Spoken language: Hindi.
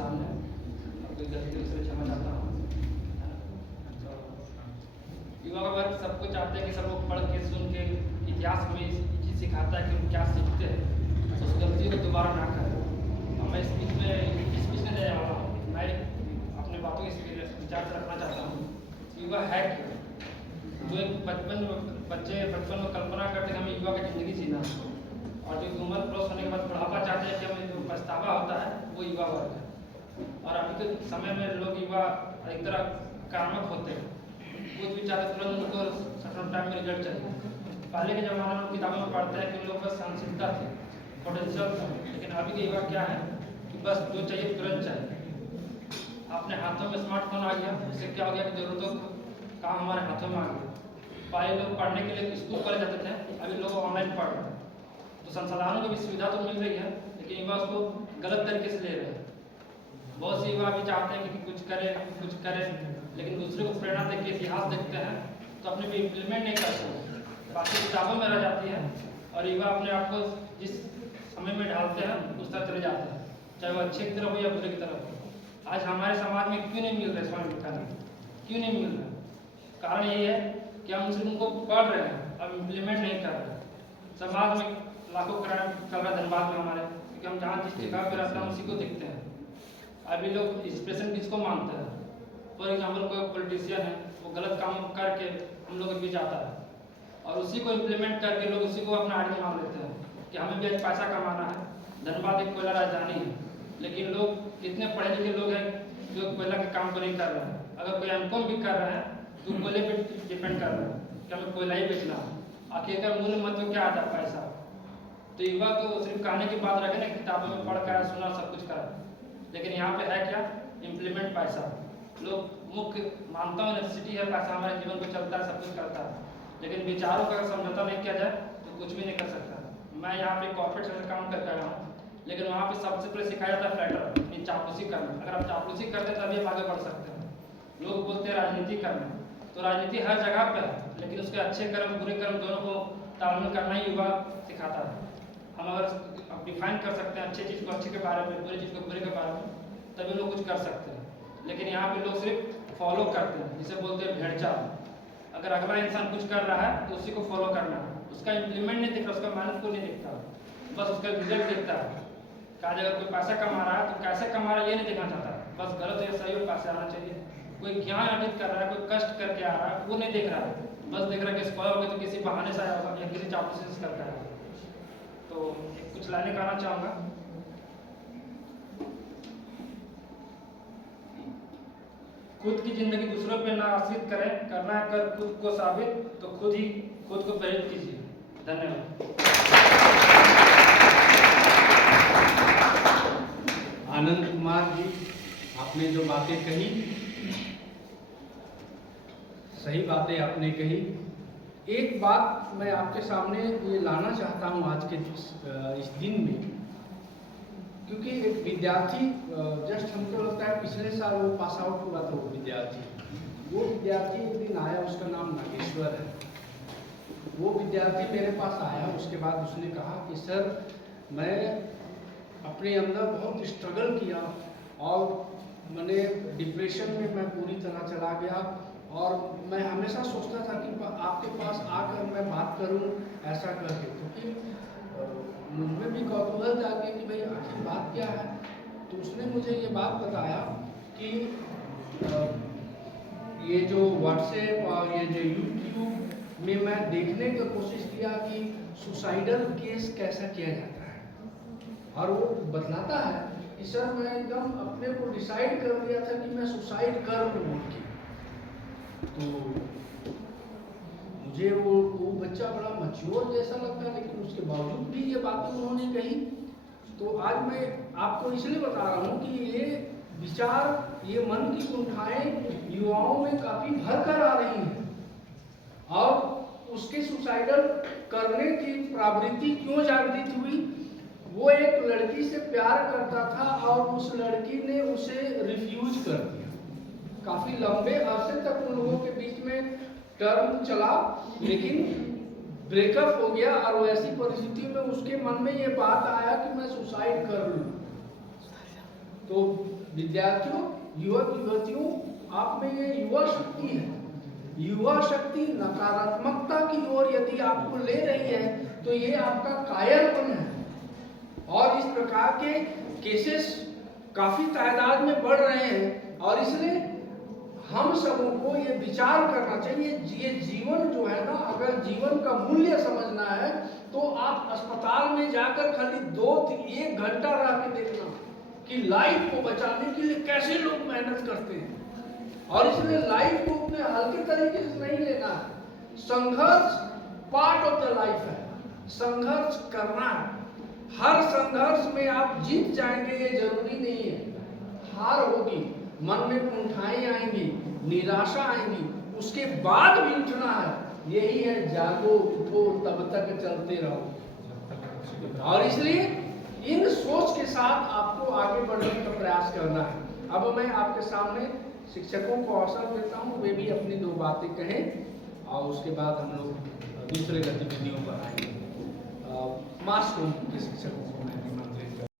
सामने, अपनी गलती से क्षमा चाहता हूँ। युवा वर्ग सबको चाहते हैं कि सब लोग पढ़ के सुन के इतिहास में ये चीज़ सिखाता है कि हम क्या सीखते हैं, तो उस गलती को दोबारा ना करें। और मैं स्पीच नहीं देने वाला हूँ, मैं अपने बातों के विचार से रखना चाहता हूँ। युवा है क्या? जो एक बचपन में कल्पना करते हैं हमें युवा की ज़िंदगी जीना, और जो उम्र क्रॉस होने के बाद बुढ़ापा चाहते हैं कि हमें जो पछतावा होता है वो युवा वर्ग है। और अभी के समय में लोग युवा एक तरह कामक होते हैं, कुछ भी चाहते तुरंत उनको सर्टन टाइम में रिजल्ट चाहिए। पहले के ज़माने में किताबों में पढ़ते हैं कि उन लोगों पर सहनशीलता थी, पोटेंशियल था, लेकिन अभी के युवा क्या है कि बस जो चाहिए तुरंत चाहिए। अपने हाथों में स्मार्टफोन आ गया, उससे क्या हो गया कि जरूरतों का काम हमारे हाथों में आ गया। पहले लोग पढ़ने के लिए स्कूल कॉलेज जाते थे, अभी लोग ऑनलाइन पढ़ रहे हैं, तो संसाधनों की भी सुविधा तो मिल रही है, लेकिन युवा उसको गलत तरीके से ले रहे हैं। बहुत से युवा भी चाहते हैं कि कुछ करें, लेकिन दूसरे को प्रेरणा देख के इतिहास देखते हैं तो अपने भी इम्प्लीमेंट नहीं करते, बाकी किताबों में रह जाती है, और युवा अपने आप को जिस समय में ढालते हैं उस तरह चले जाते हैं, चाहे वो अच्छे की तरफ हो या बुरे की तरफ हो। आज हमारे समाज में क्यों नहीं मिल रहे स्वामी विवेकानंद, क्यों नहीं मिल रहे? कारण यही है कि हम सिर्फ उनको पढ़ रहे हैं, अब इम्प्लीमेंट नहीं कर रहे। समाज में लाखों क्राइम चल रहा है धनबाद में हमारे, क्योंकि हम जहाँ जिस जगह पर रहते हैं उसी को देखते हैं। अभी लोग इंस्पिरेशन किसको मानते हैं? फॉर एग्जाम्पल कोई पॉलिटिशियन है, वो गलत काम करके हम लोग के बीच आता है, और उसी को इम्प्लीमेंट करके लोग उसी को अपना आइडिया मान लेते हैं कि हमें भी आज पैसा कमाना है। धनबाद एक कोयला राजधानी है, लेकिन लोग इतने पढ़े लिखे लोग हैं जो कोयला के काम को नहीं कर रहे हैं। अगर कोई एमकॉम भी कर रहे हैं तो कोयले पे डिपेंड कर रहे हैं कि हमें कोयला ही बेचना है। आखिरकार मूल्य महत्व क्या आता है? पैसा। तो युवा को सिर्फ कहने की बात रखे ना, किताबों में पढ़ कर सुना सब कुछ करा, लेकिन यहाँ पे है क्या? इम्प्लीमेंट पैसा। लोग मुख्य मानता हूँ नेसेसिटी है, पैसा हमारे जीवन को चलता है, सब कुछ करता है, लेकिन विचारों का समझौता नहीं किया जाए तो कुछ भी नहीं कर सकता। मैं यहाँ पे कॉर्पोरेट सेक्टर काम करता रहा हूँ, लेकिन वहाँ पे सबसे पहले सिखाया जाता है फ्लैटर, चापलूसी करना। अगर आप चापलूसी करते हैं तभी आप आगे बढ़ सकते हैं। लोग बोलते हैं राजनीति करना, तो राजनीति हर जगह पर है, लेकिन उसके अच्छे कर्म बुरे कर्म दोनों को तालमेल करना ही युवा सिखाता है। हम अगर डिफाइन कर सकते हैं अच्छी चीज़ को अच्छे के बारे में, बुरी चीज़ को बुरे के बारे में, तभी लोग कुछ कर सकते हैं। लेकिन यहाँ पे लोग सिर्फ फॉलो करते हैं, जिसे बोलते हैं भेड़चाल। अगर अगला इंसान कुछ कर रहा है तो उसी को फॉलो करना है, उसका इम्प्लीमेंट नहीं दिख रहा, उसका मेहनत को नहीं दिखता, बस उसका रिजल्ट दिखता है। काज अगर कोई पैसा कमा रहा है तो कैसे कमा रहा है ये नहीं देखना चाहता, बस गलत या सही हो पैसे आना चाहिए। कोई ज्ञान अर्जित कर रहा है, कोई कष्ट करके आ रहा है, वो नहीं देख रहा है, बस देख रहा है कि स्कॉलर होगा तो किसी बहाने से आया होगा या किसी चापलूसी से करता है। तो कुछ लाने का आना चाहूँगा। खुद की जिंदगी दूसरों पे ना आश्रित करें, करना है कर खुद को साबित, तो खुद ही खुद को प्रेरित कीजिए। धन्यवाद। आनंद कुमार जी, आपने जो बातें कही, सही बातें आपने कही। एक बात मैं आपके सामने ये लाना चाहता हूँ आज के इस दिन में, क्योंकि एक विद्यार्थी जस्ट हमको लगता है पिछले साल वो पास आउट हुआ था। वो विद्यार्थी एक दिन आया, उसका नाम नागेश्वर है। वो विद्यार्थी मेरे पास आया, उसके बाद उसने कहा कि सर मैं अपने अंदर बहुत स्ट्रगल किया और मैंने डिप्रेशन में मैं पूरी तरह चला गया, और मैं हमेशा सोचता था कि आपके पास आकर मैं बात करूं ऐसा करके, क्योंकि मुझमें भी कौतूहल जागे कि भाई आखिर बात क्या है। तो उसने मुझे ये बात बताया कि ये जो व्हाट्सएप और ये जो यूट्यूब में मैं देखने की कोशिश किया कि सुसाइडल केस कैसा किया जाता है, और वो बतलाता है कि सर मैं एकदम अपने को डिसाइड कर लिया था कि मैं सुसाइड कर लूँ। तो मुझे वो बच्चा बड़ा मैच्योर जैसा लगता है, लेकिन उसके बावजूद भी ये बातें उन्होंने कही। तो आज मैं आपको इसलिए बता रहा हूँ कि ये विचार, ये मन की कुंठाएं युवाओं में काफी भर कर आ रही हैं, और उसके सुसाइडल करने की प्रवृत्ति क्यों जागृत हुई? वो एक लड़की से प्यार करता था और उस लड़की ने उसे रिफ्यूज कर दिया। काफी लंबे अरसे तक उन लोगों के बीच में टर्म चला, लेकिन ब्रेकअप हो गया, और वैसी परिस्थिति में उसके मन में ये बात आया कि मैं सुसाइड कर लूं। तो विद्यार्थियों, युवक युवतियों, आप में ये युवा शक्ति है। युवा शक्ति नकारात्मकता की ओर यदि आपको ले रही है तो ये आपका कायरपन है। और इस प्रकार के केसेस काफी तादाद में बढ़ रहे हैं और इसलिए हम सबों को ये विचार करना चाहिए। ये जीवन जो है ना, अगर जीवन का मूल्य समझना है तो आप अस्पताल में जाकर खाली 2-1 घंटा रह के देखना कि लाइफ को बचाने के लिए कैसे लोग मेहनत करते हैं। और इसलिए लाइफ को उतने हल्के तरीके से नहीं लेना है। संघर्ष पार्ट ऑफ द लाइफ है, संघर्ष करना है। हर संघर्ष में आप जीत जाएंगे ये जरूरी नहीं है। हार होगी, मन में कुंठाएं आएंगी, निराशा आएंगी, उसके बाद भी उठना है। यही है जागो उठो तब तक चलते रहो। और इसलिए इन सोच के साथ आपको आगे बढ़ने का प्रयास करना है। अब मैं आपके सामने शिक्षकों को अवसर देता हूँ, वे भी अपनी 2 बातें कहें और उसके बाद हम लोग दूसरे गतिविधियों पर आएंगे। मास रूम के शिक्षकों को मैं